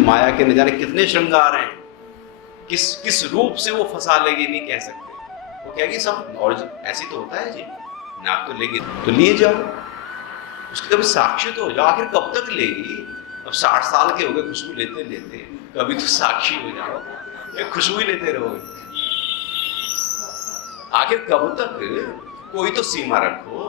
माया के न जाने कितने श्रृंगार हैं, किस किस रूप से वो फंसा लेगी नहीं कह सकते। वो कहेगी सब और ऐसी तो होता है जी, नाक तो लेगी तो लिए जाओ, उसकी कभी साक्षी तो हो जाओ। आखिर कब तक लेगी? अब 60 साल के हो गए खुशबू लेते लेते, कभी तो साक्षी हो जाओ, या खुशबू ही लेते रहोगे। आखिर कब तक? कोई तो सीमा रखो।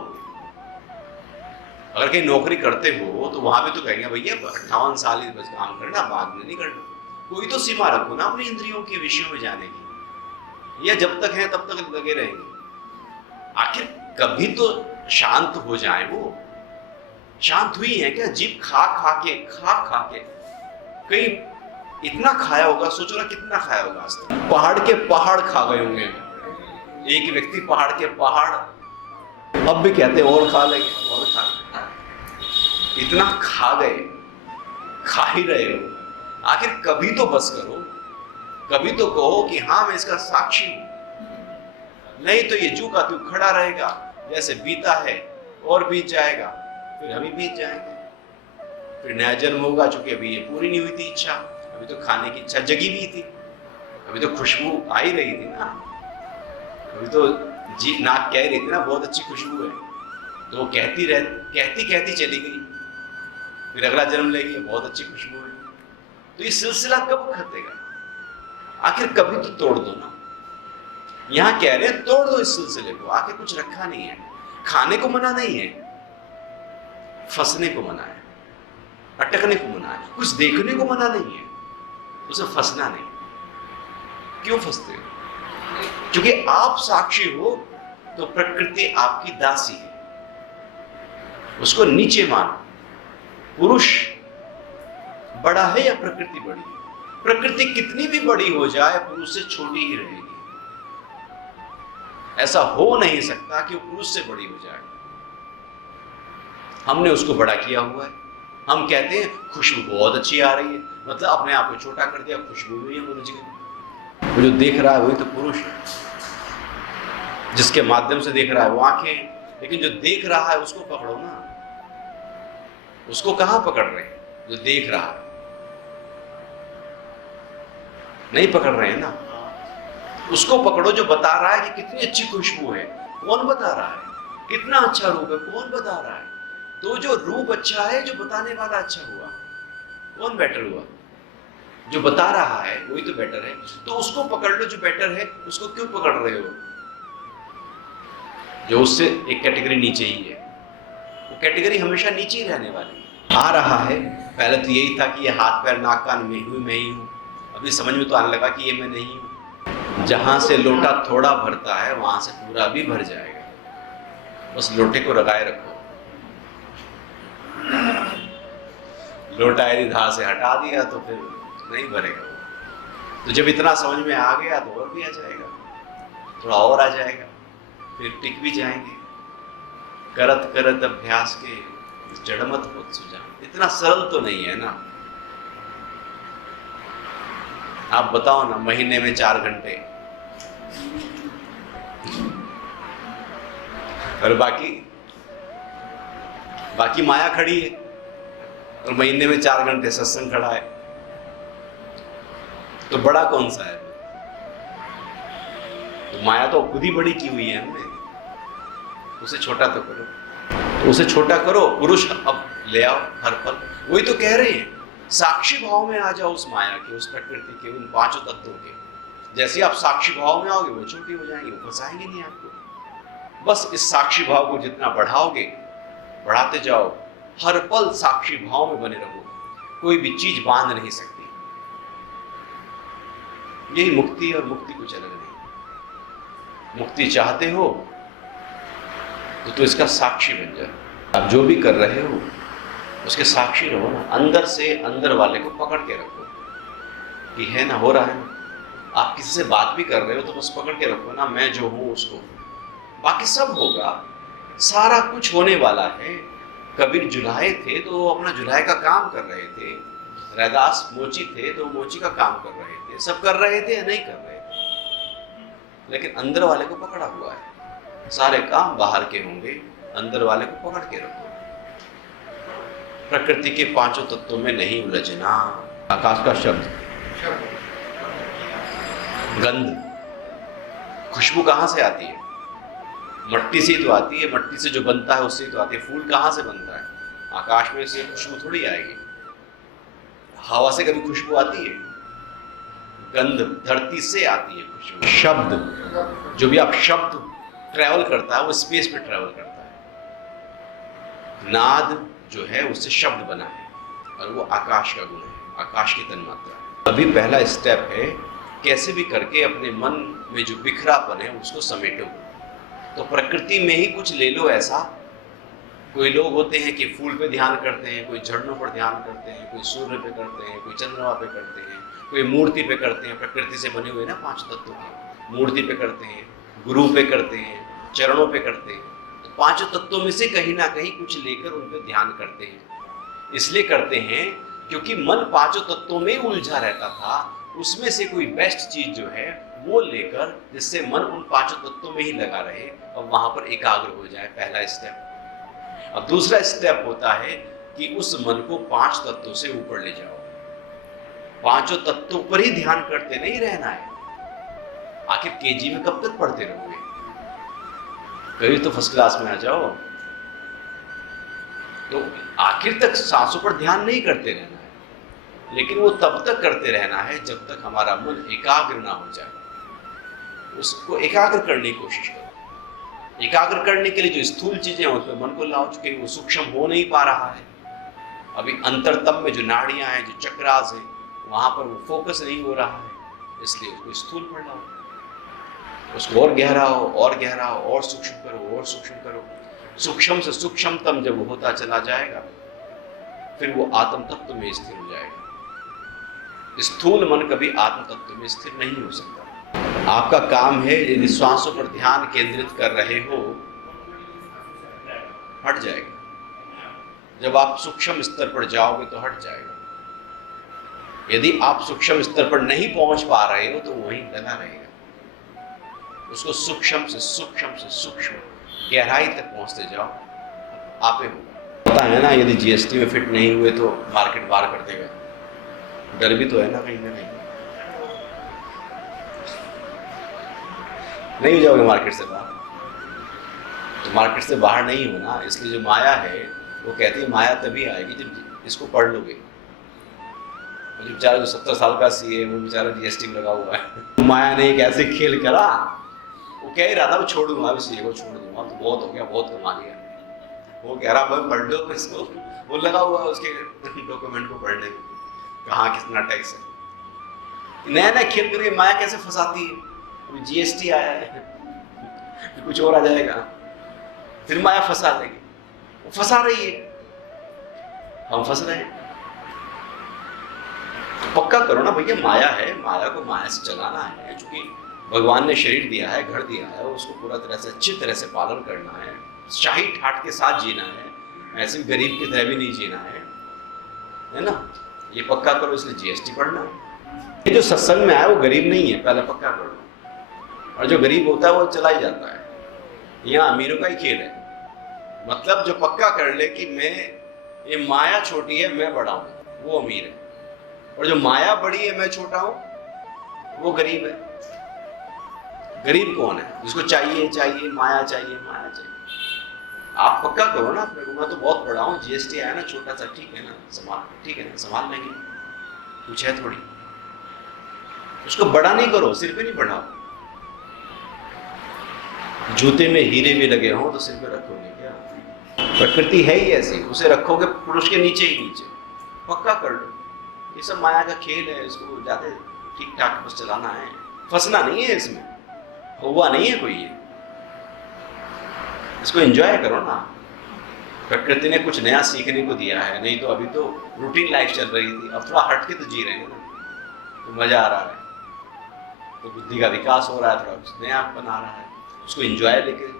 अगर कहीं नौकरी करते हो तो वहां भी तो कहेंगे भैया 58 साल ही बस काम करना, बाद में नहीं करना। कोई तो सीमा रखो ना अपनी इंद्रियों के विषयों में जाने की, या जब तक है तब तक लगे रहेंगे। आखिर कभी तो शांत हो जाए। वो शांत हुई है क्या? जीभ खा खा के कहीं इतना खाया होगा, सोचो ना कितना खाया होगा आज तक। पहाड़ के पहाड़ खा गए होंगे। एक व्यक्ति पहाड़ के पहाड़, अब भी कहते हैं और खा लेंगे और खा लेंगे। इतना खा गए, खा ही रहे हो। आखिर कभी तो बस करो, कभी तो कहो कि हाँ मैं इसका साक्षी हूं। नहीं तो ये जू का तू खड़ा रहेगा, जैसे बीता है और बीत जाएगा, फिर हम ही बीत जाएंगे। फिर नया जन्म होगा, चूंकि अभी ये पूरी नहीं हुई थी इच्छा, अभी तो खाने की इच्छा जगी भी थी, अभी तो खुशबू आ ही रही थी ना, अभी तो जी नाक कह रही थी ना बहुत अच्छी खुशबू है, तो वो कहती चली गई, फिर अगला जन्म लेगी बहुत अच्छी खुशबू है। तो ये सिलसिला कब खत्मेगा? आखिर कभी तो तोड़ दो ना। यहां कह रहे हैं तोड़ दो इस सिलसिले को। आखिर कुछ रखा नहीं है। खाने को मना नहीं है, फंसने को मना है, अटकने को मना है। कुछ देखने को मना नहीं है, उसे फंसना नहीं। क्यों फंसते हो? क्योंकि आप साक्षी हो तो प्रकृति आपकी दासी है, उसको नीचे मानो। पुरुष बड़ा है या प्रकृति बड़ी है? प्रकृति कितनी भी बड़ी हो जाए पुरुष से छोटी ही रहेगी। ऐसा हो नहीं सकता कि वो पुरुष से बड़ी हो जाए। हमने उसको बड़ा किया हुआ है। हम कहते हैं खुशबू बहुत अच्छी आ रही है, मतलब अपने आप को छोटा कर दिया, खुशबू भी है मुझे। वो जो देख रहा है वही तो पुरुष है, जिसके माध्यम से देख रहा है वो आंखें। लेकिन जो देख रहा है उसको पकड़ो ना। उसको कहां पकड़ रहे हैं? जो देख रहा है नहीं पकड़ रहे हैं ना। उसको पकड़ो जो बता रहा है कि कितनी अच्छी खुशबू है। कौन बता रहा है? कितना अच्छा रूप है, कौन बता रहा है? तो जो रूप अच्छा है, जो बताने वाला अच्छा हुआ, कौन बेटर हुआ? जो बता रहा है वही तो बेटर है। तो उसको पकड़ लो जो बेटर है। उसको क्यों पकड़ रहे हो? जो उससे एक कैटेगरी नीचे ही है। वो कैटेगरी हमेशा नीचे ही रहने वाली। आ रहा है, पहले तो यही था कि ये हाथ पैर नाक कान में हूँ, मैं ही हूँ। अभी समझ में तो आने लगा कि ये मैं नहीं हूँ। जहां से लोटा थोड़ा भरता है वहां से पूरा भी भर जाएगा। बस लोटे को लगाए रखो। लोटा यदि धार से हटा दिया तो फिर नहीं भरेगा वो। तो जब इतना समझ में आ गया तो और भी आ जाएगा, थोड़ा और आ जाएगा, फिर टिक भी जाएंगे। करत करत अभ्यास के जड़मत होत सुजान। इतना सरल तो नहीं है ना। आप बताओ ना, महीने में 4 घंटे और बाकी माया खड़ी है, और महीने में 4 घंटे सत्संग खड़ा है। तो बड़ा कौन सा है? तो माया तो खुद ही बड़ी की हुई है हमने। उसे छोटा तो करो, तो उसे छोटा करो। पुरुष अब ले आओ हर पल। वही तो कह रहे हैं, साक्षी भाव में आ जाओ उस माया के, उस प्रकृति के, उन 5 तत्वों के। जैसे आप साक्षी भाव में आओगे वो छोटी हो जाएंगे, वो फंसाएंगे नहीं आपको। बस इस साक्षी भाव को जितना बढ़ाओगे, बढ़ाते जाओ, हर पल साक्षी भाव में बने रहो। कोई भी चीज बांध नहीं सकती। यही मुक्ति और मुक्ति कुछ अलग नहीं। मुक्ति चाहते हो तो इसका साक्षी बन जाओ। आप जो भी कर रहे हो उसके साक्षी रहो ना। अंदर से अंदर वाले को पकड़ के रखो कि है ना, हो रहा है ना। आप किसी से बात भी कर रहे हो तो बस पकड़ के रखो ना, मैं जो हूं उसको। बाकी सब होगा, सारा कुछ होने वाला है। कबीर जुलाहे थे तो वो अपना जुलाहे का काम कर रहे थे। रैदास मोची थे तो मोची का काम कर रहे थे। सब कर रहे थे या नहीं कर रहे थे, लेकिन अंदर वाले को पकड़ा हुआ है। सारे काम बाहर के होंगे, अंदर वाले को पकड़ के रखो। प्रकृति के पांचों तत्वों में नहीं उलझना। आकाश का शब्द, गंध, खुशबू कहां से आती है? मट्टी से तो आती है, मट्टी से जो बनता है उससे तो आती है। फूल कहां से बनता है? आकाश में से खुशबू थोड़ी आएगी। हवा से कभी खुशबू आती है? गंध धरती से आती है खुशबू। शब्द, जो भी आप शब्द ट्रैवल करता है वो स्पेस में ट्रैवल करता है। नाद जो है उससे शब्द बना है और वो आकाश का गुण है, आकाश की तन्मात्रा। अभी पहला स्टेप है कैसे भी करके अपने मन में जो बिखरापन है उसको समेटो। तो प्रकृति में ही कुछ ले लो ऐसा। कोई लोग होते हैं कि फूल पे ध्यान करते हैं, कोई झरनों पर ध्यान करते हैं, कोई सूर्य पे करते हैं, कोई चंद्रमा पे करते हैं, कोई मूर्ति पे करते हैं। प्रकृति से बने हुए ना 5 तत्वों की मूर्ति पे करते हैं, गुरु पे करते हैं, चरणों पे करते हैं। तो 5 तत्वों में से कहीं ना कहीं कुछ लेकर उन पे ध्यान करते हैं। इसलिए करते हैं क्योंकि मन 5 तत्वों में उलझा रहता था। उसमें से कोई बेस्ट चीज जो है वो लेकर, जिससे मन उन 5 तत्वों में ही लगा रहे और वहां पर एकाग्र हो जाए, पहला स्टेप। अब दूसरा स्टेप होता है कि उस मन को 5 तत्वों से ऊपर ले जाओ। 5 तत्वों पर ही ध्यान करते नहीं रहना है। आखिर केजी में कब तक पढ़ते रहोगे? कभी तो फर्स्ट क्लास में आ जाओ। तो आखिर तक सांसों पर ध्यान नहीं करते रहना है, लेकिन वो तब तक करते रहना है जब तक हमारा मन एकाग्र ना हो जाए। उसको एकाग्र करने की कोशिश करो। एकाग्र करने के लिए जो स्थूल चीजें हैं उसमें मन को लाओ, चुके वो सूक्ष्म हो नहीं पा रहा है। अभी अंतरतम में जो नाड़ियां हैं, जो चक्रास है, वहां पर वो फोकस नहीं हो रहा है, इसलिए उसको स्थूल पर लाओ। उसको और गहरा हो, और गहरा हो, और सूक्ष्म करो, और सूक्ष्म करो। सूक्ष्म से सूक्ष्मतम जब वो होता चला जाएगा फिर वो आत्म तत्व में स्थिर हो जाएगा। स्थूल मन कभी आत्म तत्व में स्थिर नहीं हो सकता। आपका काम है, यदि श्वासों पर ध्यान केंद्रित कर रहे हो, हट जाएगा। जब आप सूक्ष्म स्तर पर जाओगे तो हट जाएगा। यदि आप सूक्ष्म स्तर पर नहीं पहुंच पा रहे हो तो वहीं लगा रहेगा। उसको सूक्ष्म से सूक्ष्म से सूक्ष्म गहराई तक पहुंचते जाओ, आपे होगा। पता है ना, यदि जीएसटी में फिट नहीं हुए तो मार्केट बाहर कर देगा। डर भी तो है ना कहीं ना कहीं। नहीं हो जाओगे मार्केट से बाहर, तो मार्केट से बाहर नहीं होना। इसलिए जो माया है वो कहती है माया तभी आएगी जब इसको पढ़ लोगे। जो बेचारा जो 70 साल का सी है वो बेचारा जीएसटी में लगा हुआ है। माया ने एक ऐसे खेल करा, वो कह ही रहा था मैं छोड़ दूंगा, अब सी को छोड़ दूंगा, तो बहुत हो गया, बहुत कमा लिया। वो कह रहा भाई पढ़ लो इसको, वो लगा हुआ है उसके डॉक्यूमेंट को पढ़ने में, कहाँ कितना टैक्स है। नया नया खेल करके माया कैसे फंसाती है। जीएसटी आया है, कुछ और आ जाएगा, फिर माया फंसा देगी। वो फंसा रही है, हम फंस रहे हैं। तो पक्का करो ना भैया, माया है, माया को माया से चलाना है। क्योंकि भगवान ने शरीर दिया है, घर दिया है, उसको पूरा तरह से अच्छी तरह से पालन करना है, शाही ठाट के साथ जीना है, ऐसे गरीब की तरह भी नहीं जीना है ना। ये पक्का करो, इसलिए जीएसटी पढ़ना। ये जो सत्संग में आया वो गरीब नहीं है, पहले पक्का करो। और जो गरीब होता है वो चला ही जाता है। यहाँ अमीरों का ही खेल है। मतलब जो पक्का कर ले कि मैं, ये माया छोटी है मैं बड़ा हूं, वो अमीर है। और जो माया बड़ी है मैं छोटा हूं, वो गरीब है। गरीब कौन है? जिसको चाहिए चाहिए, माया चाहिए, माया चाहिए। आप पक्का करो ना अपने को, मैं तो बहुत बड़ा हूँ, जीएसटी आया ना छोटा सा, ठीक है ना, संभाल, ठीक है ना, संभाल लेंगे, कुछ है थोड़ी। उसको बड़ा नहीं करो, सिर पे नहीं बढ़ाओ। जूते में हीरे भी लगे हों तो सिर पे रखोगे क्या? प्रकृति है ही ऐसी, उसे रखोगे पुरुष के नीचे ही नीचे। पक्का कर लो, ये सब माया का खेल है, इसको ज्यादा ठीक ठाक बस चलाना है, फंसना नहीं है इसमें, हुआ नहीं है कोई ये। इसको एंजॉय करो ना। प्रकृति ने कुछ नया सीखने को दिया है, नहीं तो अभी तो रूटीन लाइफ चल रही थी, अब थोड़ा हटके तो जी रहे हैं ना, तो मजा आ रहा है, तो बुद्धि का विकास हो रहा है, थोड़ा कुछ नया बना रहा है, उसको एंजॉय लेके।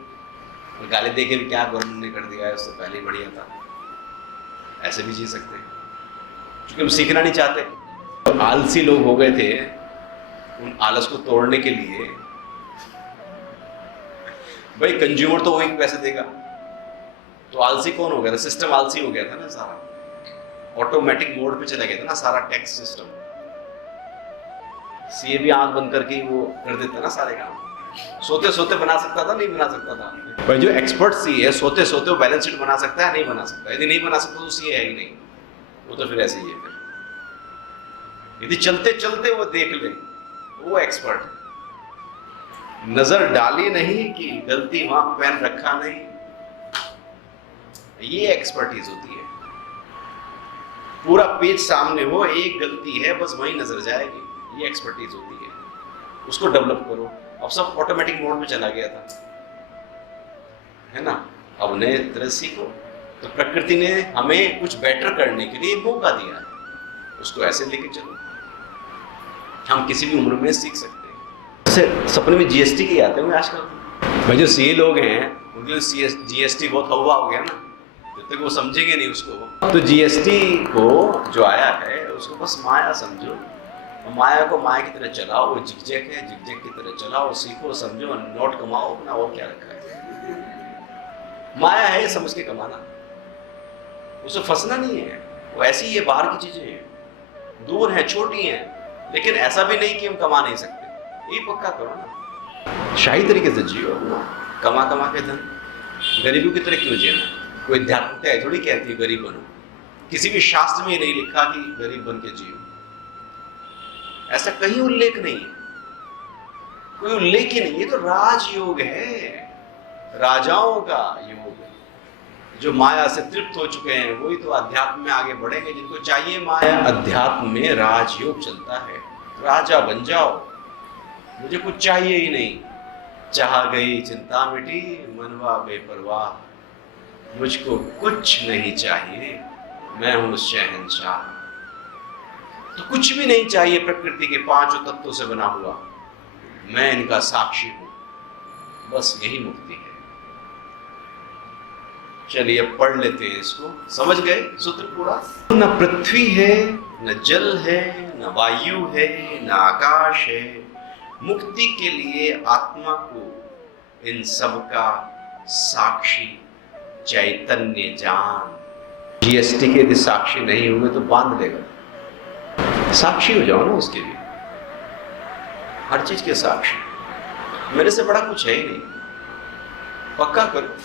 और गाली दे के भी क्या गवर्नमेंट ने कर दिया है, उससे पहले ही बढ़िया था। ऐसे भी जी सकते हैं, क्योंकि हम सीखना नहीं चाहते। तो आलसी लोग हो गए थे, उन आलस को तोड़ने के लिए भाई कंज्यूमर तो वही पैसे देगा, तो आलसी कौन हो गया था? सिस्टम आलसी हो गया था ना, सारा ऑटोमेटिक मोड पे चला गया था ना सारा टैक्स सिस्टम। सीए भी आंख बंद करके वो कर देता ना सारे काम, सोते सोते बना सकता था, नहीं बना सकता था। भाई जो एक्सपर्ट सीए है सोते सोते वो बैलेंस शीट बना सकता है, नहीं बना सकता? यदि नहीं बना सकता तो सीए है ही नहीं, वो तो फिर ऐसे ही है। फिर यदि चलते चलते वो देख ले, वो एक्सपर्ट है। नजर डाली नहीं कि गलती वहां पेन रखा नहीं, ये एक्सपर्टीज होती है। पूरा पेज सामने हो, एक गलती है बस वही नजर जाएगी, ये एक्सपर्टीज होती है। उसको डेवलप करो। अब सब ऑटोमेटिक मोड में चला गया था, है ना? अब नए तरह सीखो। तो प्रकृति ने हमें कुछ बेटर करने के लिए मौका दिया है, उसको ऐसे लेके चलो। हम किसी भी उम्र में सीख सकते हैं। जैसे सपने में जीएसटी के आते होंगे आजकल। भाई जो सीए लोग हैं उनके लिए जीएसटी बहुत हवा हो गया ना, जब तक वो समझेंगे नहीं उसको। तो जीएसटी को जो आया है उसको बस माया समझो, माया को माया की तरह चलाओ। वो जिगजैग है, जिगजैग की तरह चलाओ, सीखो, समझो, नोट कमाओ अपना, और क्या रखा है। माया है समझ के कमाना, उसे फंसना नहीं है। वो ऐसी ये बाहर की चीजें हैं, दूर हैं, छोटी हैं, लेकिन ऐसा भी नहीं कि हम कमा नहीं सकते। ये पक्का करो ना, शाही तरीके से जियो, कमा कमा के धन। गरीबों की तरह क्यों जीना? कोई अध्यात्मता थोड़ी कहती है गरीब बनो, किसी भी शास्त्र में नहीं लिखा कि गरीब बन के जियो, ऐसा कहीं उल्लेख नहीं है, कोई उल्लेख ही नहीं। ये तो राजयोग है, राजाओं का योग है। जो माया से तृप्त हो चुके हैं वही तो अध्यात्म में आगे बढ़ेंगे, जिनको चाहिए माया। अध्यात्म में राजयोग चलता है, राजा बन जाओ, मुझे कुछ चाहिए ही नहीं, चाह गई चिंता मिटी, मनवा बेपरवाह, मुझको कुछ नहीं चाहिए, मैं हूं शहंशाह। तो कुछ भी नहीं चाहिए, प्रकृति के पांचों तत्वों से बना हुआ, मैं इनका साक्षी हूं, बस यही मुक्ति है। चलिए पढ़ लेते हैं इसको, समझ गए सूत्र पूरा? न पृथ्वी है, न जल है, न वायु है, न आकाश है, मुक्ति के लिए आत्मा को इन सब का साक्षी चैतन्य जान। जीएसटी के यदि साक्षी नहीं हुए तो बांध लेगा, साक्षी हो जाओ ना उसके लिए, हर चीज के साक्षी। मेरे से बड़ा कुछ है ही नहीं, पक्का करो।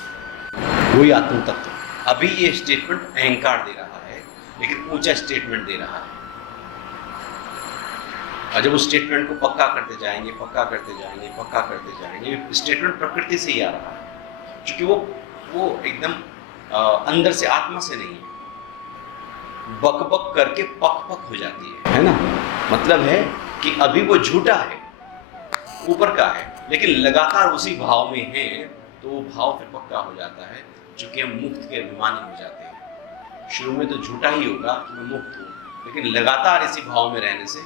वही आत्म तत्व। अभी ये स्टेटमेंट अहंकार दे रहा है, लेकिन ऊंचा स्टेटमेंट दे रहा है। और जब उस स्टेटमेंट को पक्का करते जाएंगे, पक्का करते जाएंगे, पक्का करते जाएंगे, स्टेटमेंट प्रकृति से ही आ रहा है, क्योंकि वो एकदम अंदर से, आत्मा से नहीं है, बक बक करके पक पक हो जाती है ना? मतलब है कि अभी वो झूठा है, ऊपर का है, लेकिन लगातार उसी भाव में है, तो वो भाव फिर पक्का हो जाता है, क्योंकि हम मुक्त के अभिमानी हो जाते हैं। शुरू में तो झूठा ही होगा कि मैं मुक्त हूँ, लेकिन लगातार इसी भाव में रहने से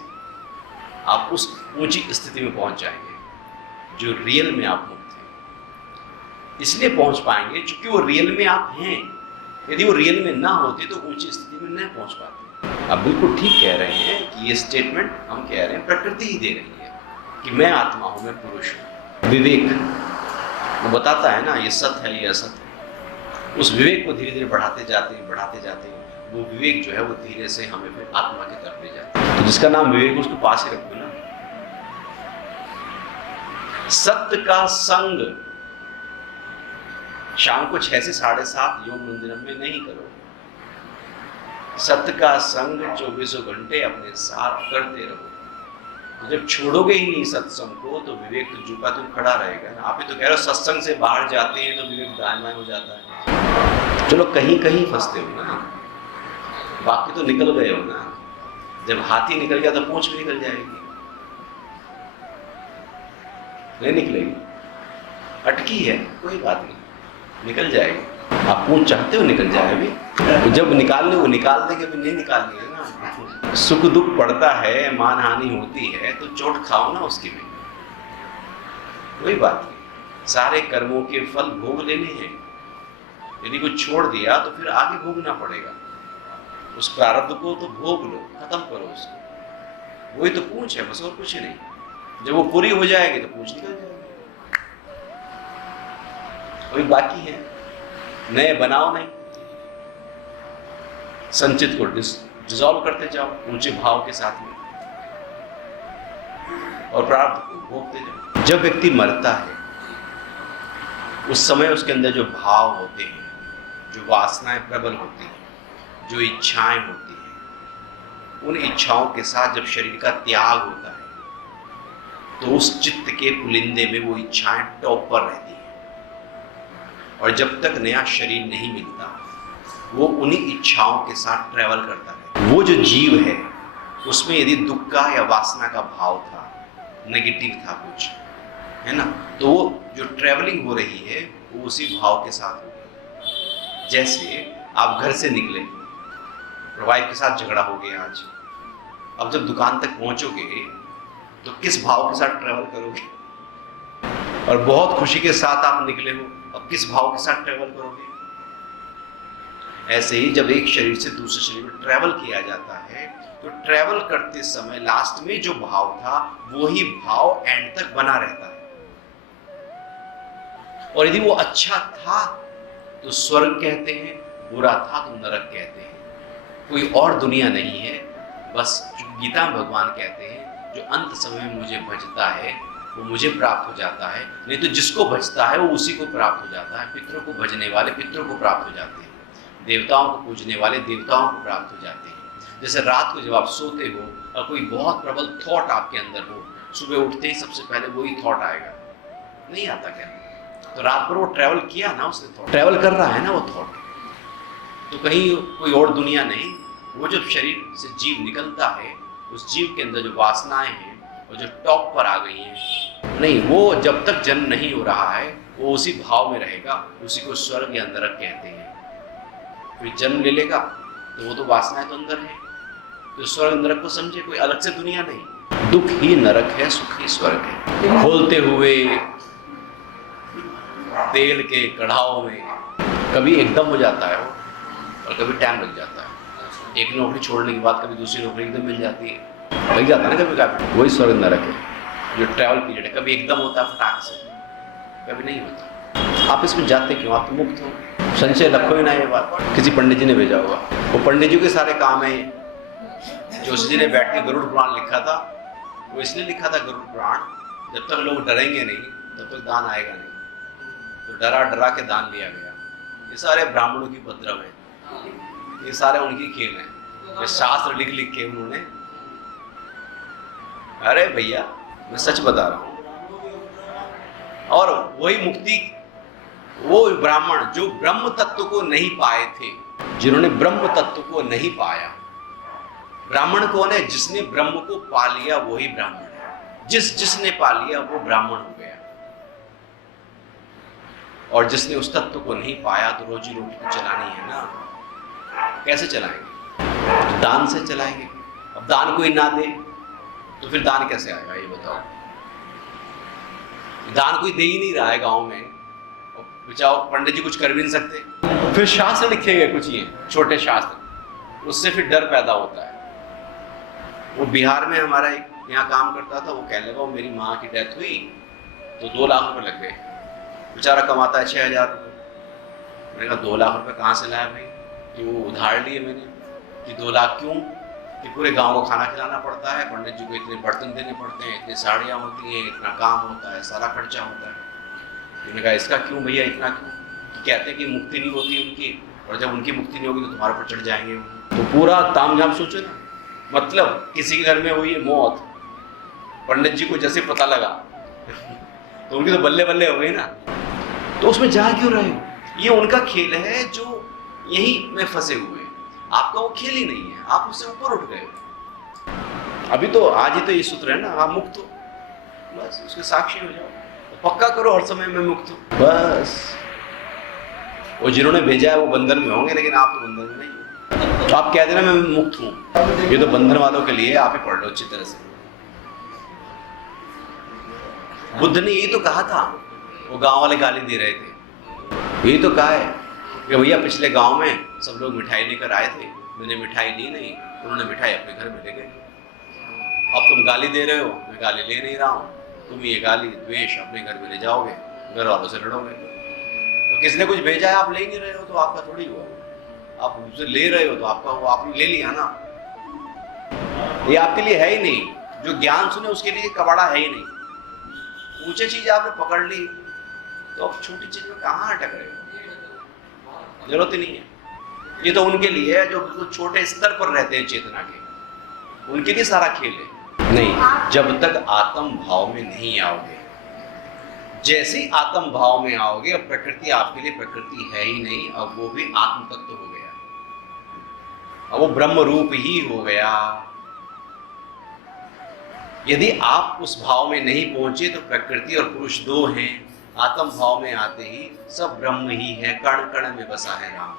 आप उस ऊंची स्थिति में पहुंच जाएंगे जो रियल में आप मुक्त हैं। इसलिए पहुंच पाएंगे क्योंकि वो रियल में आप हैं। यदि वो रियल में ना होते तो ऊंची स्थिति में नहीं पहुंच पाते। आप बिल्कुल ठीक कह रहे हैं कि ये स्टेटमेंट हम कह रहे हैं, प्रकृति ही दे रही है कि मैं आत्मा हूं, मैं पुरुष हूं। विवेक वो बताता है ना, ये सत्य है, ये असत है। उस विवेक को धीरे धीरे बढ़ाते जाते हैं, वो विवेक जो है वो धीरे से हमें फिर आत्मा की तरफ ले जाता है। तो जिसका नाम विवेक, उसको पास ही रखो ना। सत्य का संग शाम को 6 से 7:30 योग मंदिर में नहीं करो। सत्य का संग 24 घंटे अपने साथ करते रहो। तो जब छोड़ोगे ही नहीं सत्संग को, तो विवेक तो झुका तो खड़ा रहेगा ना। आप ही तो कह रहे हो सत्संग से बाहर जाते हैं तो विवेक दाएं बाएं हो जाता है। चलो कहीं कहीं फंसते हो ना, बाकी तो निकल गए हो ना। जब हाथी निकल गया तो पूंछ भी निकल जाएगी, नहीं निकलेगी, अटकी है, कोई बात नहीं, निकल जाएगी। आप पूंछ चाहते हो निकल जाए, अभी जब निकालने वो निकाल देंगे, अभी नहीं निकालनी है ना। सुख दुख पड़ता है, मान हानि होती है, तो चोट खाओ ना उसकी भी, कोई बात नहीं। सारे कर्मों के फल भोग लेने हैं। यदि कुछ छोड़ दिया तो फिर आगे भोगना पड़ेगा। उस प्रारब्ध को तो भोग लो, खत्म करो उसको। वही तो पूंछ है बस, और कुछ ही नहीं। जब वो पूरी हो जाएगी तो पूंछ निकल जाएगी। अभी बाकी है, नए बनाओ नहीं, संचित को डिसॉल्व करते जाओ ऊंचे भाव के साथ में, और प्रारब्ध को भोगते जाओ। जब व्यक्ति मरता है उस समय उसके अंदर जो भाव होते हैं, जो वासनाएं प्रबल होती हैं, जो इच्छाएं होती हैं, उन इच्छाओं के साथ जब शरीर का त्याग होता है तो उस चित्त के पुलिंदे में वो इच्छाएं टॉप पर रहती हैं, और जब तक नया शरीर नहीं मिलता वो उन्हीं इच्छाओं के साथ ट्रैवल करता है। वो जो जीव है उसमें यदि दुख का या वासना का भाव था, नेगेटिव था कुछ, है ना, तो वो जो ट्रैवलिंग हो रही है वो उसी भाव के साथ होगी। जैसे आप घर से निकले, वाइफ के साथ झगड़ा हो गया आज, अब जब दुकान तक पहुंचोगे तो किस भाव के साथ ट्रैवल करोगे? और बहुत खुशी के साथ आप निकले हो, अब किस भाव के साथ ट्रैवल करोगे? ऐसे ही जब एक शरीर से दूसरे शरीर में ट्रैवल किया जाता है तो ट्रैवल करते समय लास्ट में जो भाव था वही भाव एंड तक बना रहता है। और यदि वो अच्छा था तो स्वर्ग कहते हैं, बुरा था तो नरक कहते हैं। कोई और दुनिया नहीं है, बस गीता में भगवान कहते हैं जो अंत समय में मुझे भजता है वो मुझे प्राप्त हो जाता है, नहीं तो जिसको भजता है वो उसी को प्राप्त हो जाता है। पितरों को भजने वाले पितरों को प्राप्त हो जाते हैं, देवताओं को पूजने वाले देवताओं को प्राप्त हो जाते हैं। जैसे रात को जब आप सोते हो और कोई बहुत प्रबल थॉट आपके अंदर हो, सुबह उठते ही सबसे पहले वही थॉट आएगा, नहीं आता क्या? तो रात भर वो ट्रैवल किया ना, उसने थॉट ट्रैवल कर रहा है ना वो थॉट, तो कहीं कोई और दुनिया नहीं। वो जब शरीर से जीव निकलता है उस जीव के अंदर जो वासनाएं हैं और जो टॉप पर आ गई हैं, नहीं, वो जब तक जन्म नहीं हो रहा है वो उसी भाव में रहेगा, उसी को स्वर्ग या नरक कहते हैं। फिर जन्म ले लेगा तो वो तो वासनाएं तो अंदर है, तो स्वर्ग नरक को समझे, कोई अलग से दुनिया नहीं। दुख ही नरक है, सुख ही स्वर्ग है। खोलते हुए तेल के कढ़ाओ में कभी एकदम हो जाता है वो, और कभी टाइम लग जाता है। एक नौकरी छोड़ने के बाद कभी दूसरी नौकरी एकदम मिल जाती है, लग जाता है ना कभी कभी। वही स्वर्ग नरक है जो ट्रैवल पीरियड है, कभी एकदम होता है फटाक से, कभी नहीं होता। आप इसमें जाते क्यों? आप तो मुक्त हो, संशय रखो ही ना ये बात। किसी पंडित जी ने भेजा होगा, वो पंडित जी के सारे काम है। जोशी जी ने बैठ के गरुड़ पुराण लिखा था, वो इसलिए लिखा था गरुड़ पुराण, जब तक लोग डरेंगे नहीं तब तक दान आएगा नहीं, तो डरा डरा के दान लिया गया। ये सारे ब्राह्मणों की उपद्रव है, ये सारे उनकी खेल हैं, ये शास्त्र लिख लिख के उन्होंने। अरे भैया मैं सच बता रहा हूं। और वही मुक्ति, वो ब्राह्मण जो ब्रह्म तत्व को नहीं पाए थे, जिन्होंने ब्रह्म तत्व को नहीं पाया। ब्राह्मण कौन है? जिसने ब्रह्म को पा लिया वही ब्राह्मण है। जिसने पा लिया वो ब्राह्मण हो गया। और जिसने उस तत्व को नहीं पाया तो रोजी रोटी तो चलानी है ना, कैसे चलाएंगे? दान से चलाएंगे। अब दान कोई ना दे तो फिर दान कैसे आएगा ये बताओ? दान कोई दे ही नहीं रहा है गांव में, बचाओ पंडित जी कुछ कर भी नहीं सकते, फिर शास्त्र लिखे गए कुछ ये छोटे शास्त्र, उससे फिर डर पैदा होता है। वो बिहार में हमारा एक यहाँ काम करता था, वो कहने लगा मेरी माँ की डेथ हुई तो 2 लाख रुपए लग गए। बेचारा कमाता है 6,000 रुपये। मैंने कहा 2 लाख रुपए कहाँ से लाया भाई? कि वो उधार लिए मैंने। कि 2 लाख क्यों? कि पूरे गांव को खाना खिलाना पड़ता है, पंडित जी को इतने बर्तन देने पड़ते हैं, इतनी साड़ियाँ होती हैं, इतना काम होता है, सारा खर्चा होता है। मैंने कहा इसका क्यों भैया, इतना क्यों? तो कहते हैं कि मुक्ति नहीं होती उनकी, और जब उनकी मुक्ति नहीं होगी तो तुम्हारे ऊपर चढ़ जाएंगे। तो पूरा तामझाम सोचो ना, मतलब किसी के घर में हुई मौत, पंडित जी को जैसे पता लगा तो उनकी तो बल्ले बल्ले हो गई ना। तो उसमें जा क्यों रहे हो? ये उनका खेल है जो यही में फंसे हुए हैं। आपका वो खेल ही नहीं है, आप उससे ऊपर उठ गए। अभी तो आज ही तो ये सूत्र है ना, आप मुक्त हो, बस उसके साक्षी हो जाओ, तो पक्का करो हर समय में मुक्त हो बस। वो जिन्होंने भेजा है वो बंधन में होंगे, लेकिन आप तो बंधन में नहीं हो। तो आप कह देना मैं मुक्त हूं, ये तो बंधन वालों के लिए, आप ही पढ़ लो अच्छी तरह से। बुद्ध ने यही तो कहा था, वो गांव वाले गाली दे रहे थे, यही तो कहा है कि भैया पिछले गांव में सब लोग मिठाई लेकर आए थे, मैंने मिठाई ली नहीं, उन्होंने मिठाई अपने घर में ले गए। अब तुम गाली दे रहे हो, मैं गाली ले नहीं रहा हूँ, तुम ये गाली द्वेष अपने घर में ले जाओगे, घर वालों से लड़ोगे। किसी ने कुछ भेजा है, आप ले नहीं रहे हो तो आपका थोड़ी हुआ, आप उससे ले रहे हो तो आपका वो आपने ले लिया ना। ये आपके लिए है ही नहीं, जो ज्ञान सुने उसके लिए कबाड़ा है ही नहीं। ऊंची चीज आपने पकड़ ली तो अब छोटी चीज में कहाँ अटक रहे हो, जरूरत ही नहीं है। ये तो उनके लिए है जो बिल्कुल छोटे स्तर पर रहते हैं चेतना के, उनके लिए सारा खेल है। नहीं, जब तक आत्म भाव में नहीं आओगे, जैसे ही आत्म भाव में आओगे, अब प्रकृति आपके लिए प्रकृति है ही नहीं, अब वो भी आत्म तत्व हो गया, अब वो ब्रह्म रूप ही हो गया। यदि आप उस भाव में नहीं पहुंचे तो प्रकृति और पुरुष दो हैं, आत्म भाव में आते ही सब ब्रह्म ही है, कण कण में बसा है राम।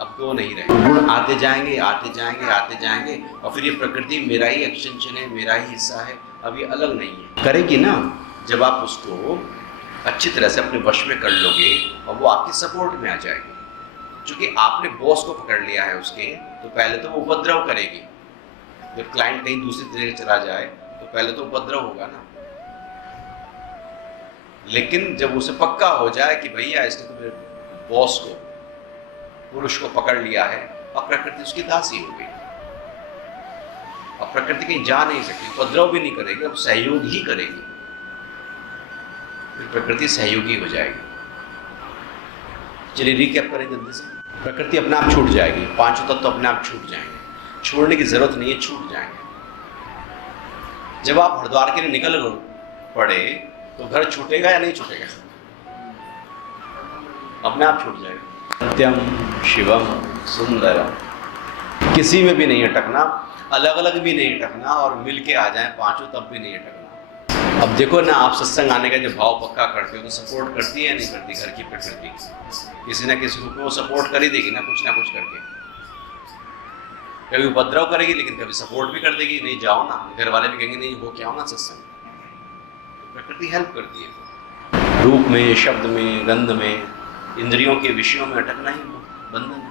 अब दो नहीं रहे, गुण आते जाएंगे आते जाएंगे आते जाएंगे, और फिर ये प्रकृति मेरा ही एक्सटेंशन है, मेरा ही हिस्सा है, अब ये अलग नहीं है। करेगी ना जब आप उसको अच्छी तरह से अपने वश में कर लोगे और वो आपकी सपोर्ट में आ जाएगी। क्योंकि आपने बॉस को पकड़ लिया है उसके, तो पहले तो वो उपद्रव करेगी। जब क्लाइंट कहीं दूसरी तरह चला जाए तो पहले तो उपद्रव होगा ना, लेकिन जब उसे पक्का हो जाए कि भैया इसने तो मेरे बॉस को, पुरुष को पकड़ लिया है, अब प्रकृति उसकी दासी हो गई। अब प्रकृति कहीं जा नहीं सकती, उपद्रव भी नहीं करेगी, अब सहयोग ही करेगी, फिर प्रकृति सहयोगी हो जाएगी। चलिए रिकैप करें जल्दी से। प्रकृति अपने आप छूट जाएगी, पांचों तत्व अपने आप छूट जाएंगे, छोड़ने की जरूरत नहीं है, छूट जाएंगे। जब आप हरिद्वार के लिए निकल पड़े तो घर छूटेगा या नहीं छूटेगा? अपने आप छूट जाएगा। सत्यम शिवम सुंदरम, किसी में भी नहीं अटकना, अलग अलग भी नहीं अटकना, और मिलके आ जाए पांचों तब भी नहीं अटकना। अब देखो ना, आप सत्संग आने का जब भाव पक्का करते हो तो सपोर्ट करती है या नहीं करती? घर की प्रकृति किसी ना किसी को सपोर्ट कर ही देगी ना कुछ करके। कभी उपद्रव करेगी लेकिन कभी सपोर्ट भी कर देगी, नहीं जाओ ना, घर वाले भी कहेंगे नहीं हो क्या हो ना सत्संग। प्रकृति हेल्प करती है, रूप में, शब्द में, गंध में, इंद्रियों के विषयों में अटकना ही बंधन है।